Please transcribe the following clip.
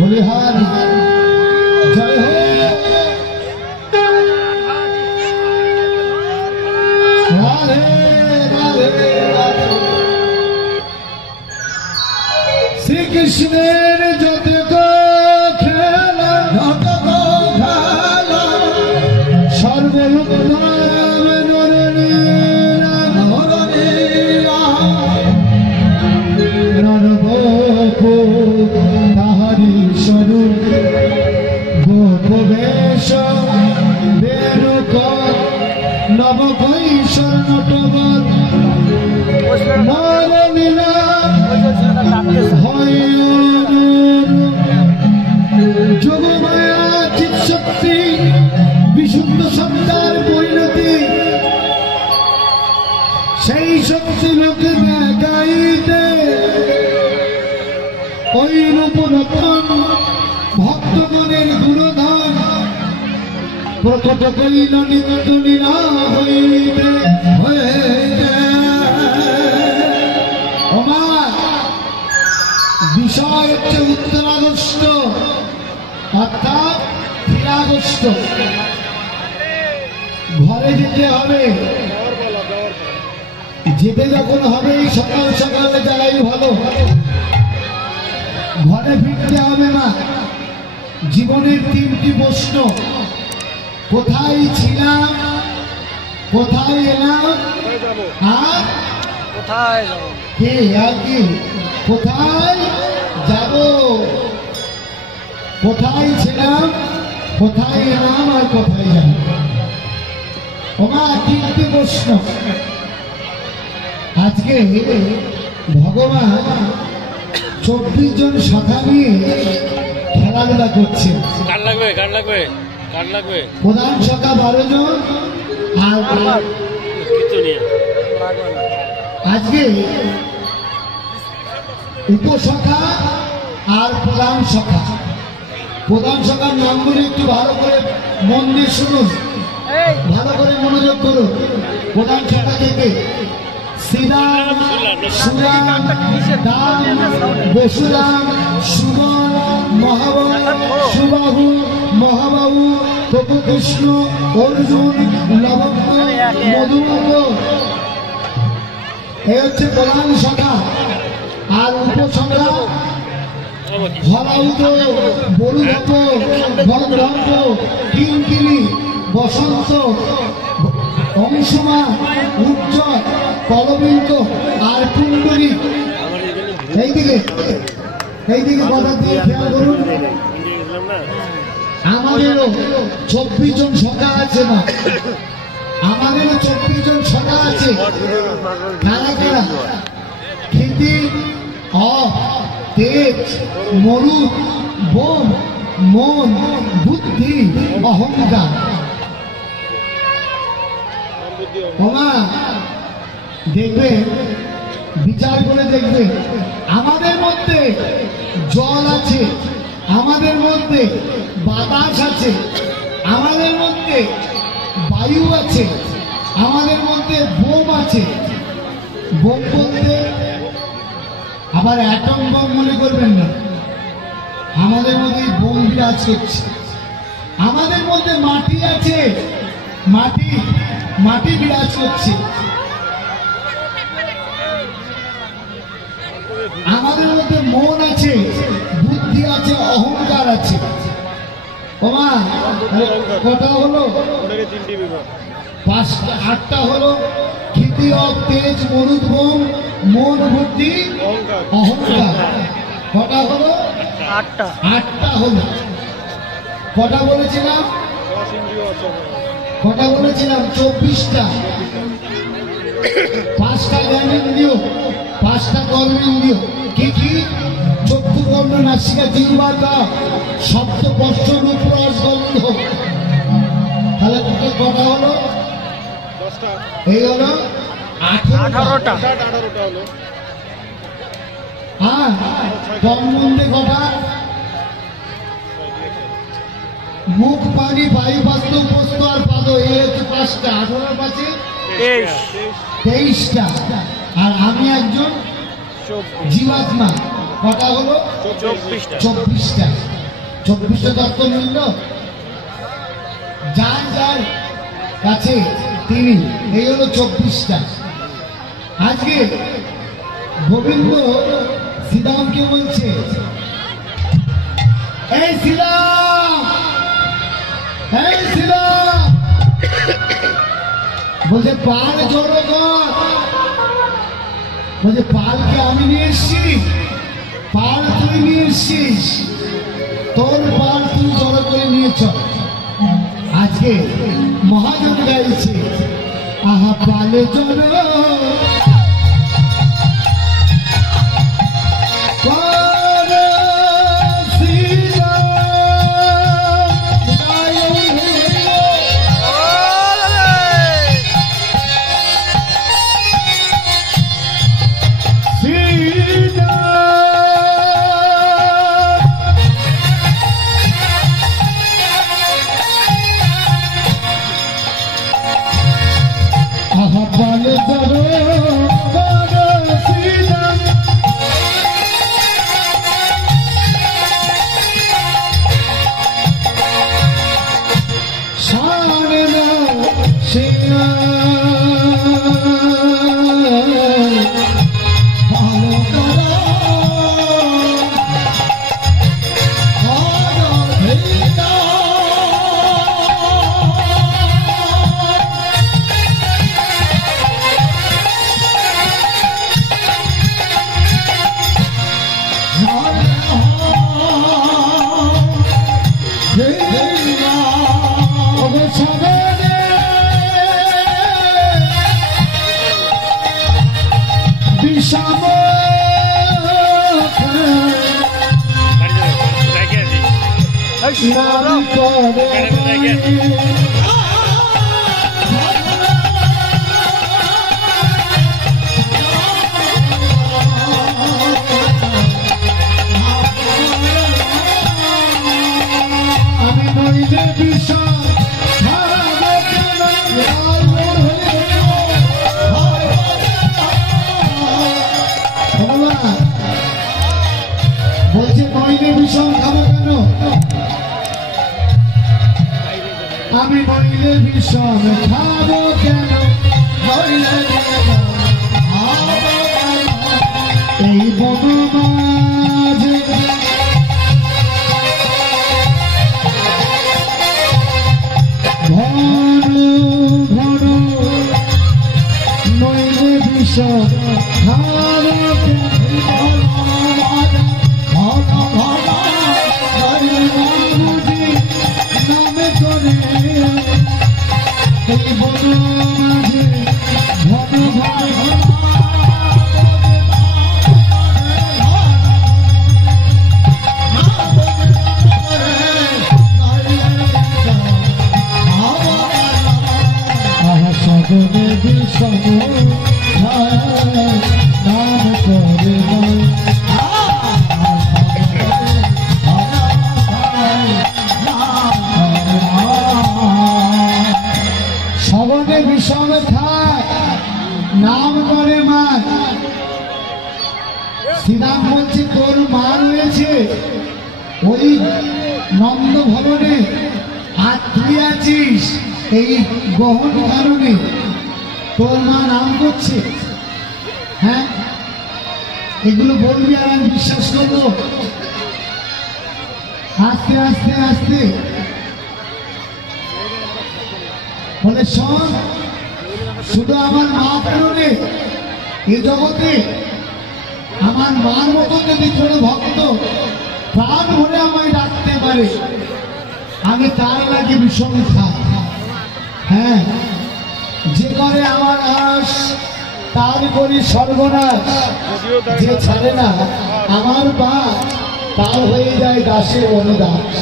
বলিহারি জয় হে রাধে রাধে রাধে। শ্রীকৃষ্ণের যত খেলা সর্বরূপ তাহারি স্বরূপ গোপবেশ বেরুক নবকৈশর নটবর মর লীলা হয় যোগমায়া চিৎশক্তি বিশুদ্ধ সত্তার পরিণতি সেই শক্তি লোকে দেখাইতে ওই রূপরতন ভক্তগণের গুণধন প্রকট করিল নিত্যলীলা হইতে বিষয় হচ্ছে উত্তরাগস্ট অর্থাৎ 3 আগস্ট ঘরে যেতে হবে। যেতে যখন হবে সকাল সকালে যারাই ভালো, ঘরে ফিরতে হবে না। জীবনের 3টি প্রশ্ন, কোথায় ছিলাম, কোথায় এলাম, আর কোথায় যাব। কে আর কি কোথায় যাব, কোথায় ছিলাম, কোথায় এলাম, আর কোথায় যাব। ওমা 3টি প্রশ্ন। আজকে ভগবান 24 জন শাখা নিয়ে খেলাধুলা করছে। প্রধান শাখা 12 জন, আর আজকে উপশাখা আর প্রধান শাখা। প্রধান শাখার নামগুলি একটু ভালো করে মন দিয়ে শুনুন, ভালো করে মনোযোগ করুন। প্রধান শাখা থেকে শ্রীরাম, সুরাম, দাম, বসুরাম, সুবল, মহাবল, সুবাহু, মহাবাহু, প্রভু কৃষ্ণ, অর্জুন, লবঙ্গ, মধুমঙ্গ। এই হচ্ছে প্রধান শাখা। আর উপশাখা হলাউত, বরুধপ, গন্ধর্ব, কিঙ্কিনি, বসন্ত, অংশমা, উজ্জ্বল, কলবিন্দ আর কুণ্ডলী। এইদিকে কথা দিয়ে খেয়াল করুন। আমাদেরও 24 জন শাখা আছে না, আমাদেরও 24 জন শাখা আছে। কারা কারা? ক্ষিতি, তেজ, মরুদ, বোম, মন, বুদ্ধি, অহংকার। দেখবে, বিচার করে দেখবে, আমাদের মধ্যে জল আছে, আমাদের মধ্যে বাতাস আছে, আমাদের মধ্যে বায়ু আছে, আমাদের মধ্যে বোম আছে। বোম বলতে আবার অ্যাটম বোম মনে করবেন না, আমাদের মধ্যে বোম বিরাজ করছে। আমাদের মধ্যে মাটি আছে, মাটি বিরাজ করছে। আমাদের মধ্যে মন আছে, বুদ্ধি আছে, অহংকার আছে। কটা হলো? 8টা হলো। ক্ষিতি, তেজ, মরুদ, বোম, মন, বুদ্ধি, অহংকার। কটা হলো? 8টা হলো। কটা বলেছিলাম? কটা বলেছিলাম? 24টা। 5টা জ্ঞানেন্দ্রিয়, 5টা কর্মেন্দ্রিয়। কি কি? চক্ষু, কর্ণ, নাসিকা, জিহ্বা, শব্দ, স্পর্শ, রূপ, রস, গন্ধ। তাহলে কটা হলো? এই হলো 18টা। হ্যাঁ, কর্মন্দে কটা? মুখ, পানি, বায়ু, বাস্তু, উপস্থ আর পাদ। এই হচ্ছে 5টা। 18 পাঁচে 23টা। আর আমি একজন জীবাত্মা। কটা হলো? 24টা। 24টা তত্ত্ব মিলল, যার যার কাছে তিনি, এই হলো 24টা। আজকে গোবিন্দ শ্রীরামকে বলছে, এই শ্রীরাম, এই শ্রীরাম, বলছে পাল জড়ো কর। বলছে পালকে আমি নিয়ে এসছি, পাল তুই নিয়ে এসছিস, তোর পাল তুই জড়ো করে নিয়েছ। আজকে মহাজন গাইছে, আহা পালে জড়ো বলছে নইলে বিষম খাবো কেন? আমি নইলে বিষম খাবো কেন? এই বন মাঝে ঘন ঘন নইলে বিষম খাবো কেন? বিষম খায়, নাম করে মা। শ্রীরাম বলছে তোর মা রয়েছে ওই নন্দ ভবনে, আর তুই আছিস এই গহন কারণে, তোর মা নাম করছে। হ্যাঁ, এগুলো বলবি আর আমি বিশ্বাস করবো? আস্তে আস্তে আস্তে বলে শোন, শুধু আমার মা কারণে এ জগতে আমার মার মতন যদি কোনো ভক্ত প্রাণ ভরে আমায় ডাকতে পারে, আমি তার লাগে বিষম খাই। হ্যাঁ, যে করে আমার আশ তার করি সর্বনাশ, যে ছাড়ে না আমার পা তার হয়ে যায় দাসের অনুদাস।